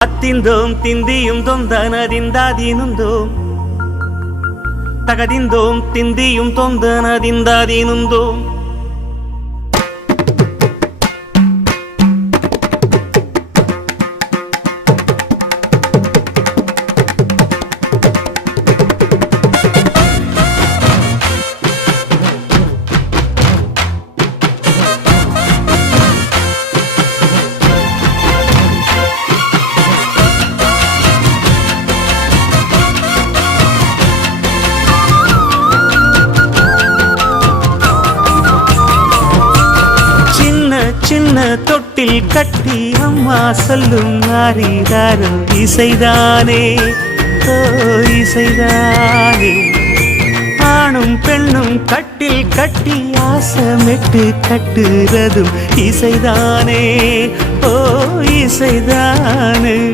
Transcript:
அத்திந்தோம் திந்தியும் தொந்தனதிந்தாதீனுந்தோம் தகதிந்தோம் திந்தியும் தொந்தனதிந்தாதீனுந்தோம் சின்ன தொட்டில் கட்டி அம்மா சொல்லும் நாரிதாரும் இசைதானே ஓ இசைதானே ஆணும் பெண்ணும் கட்டில் கட்டி ஆசமிட்டு கட்டுறதும் இசைதானே ஓ இசைதானே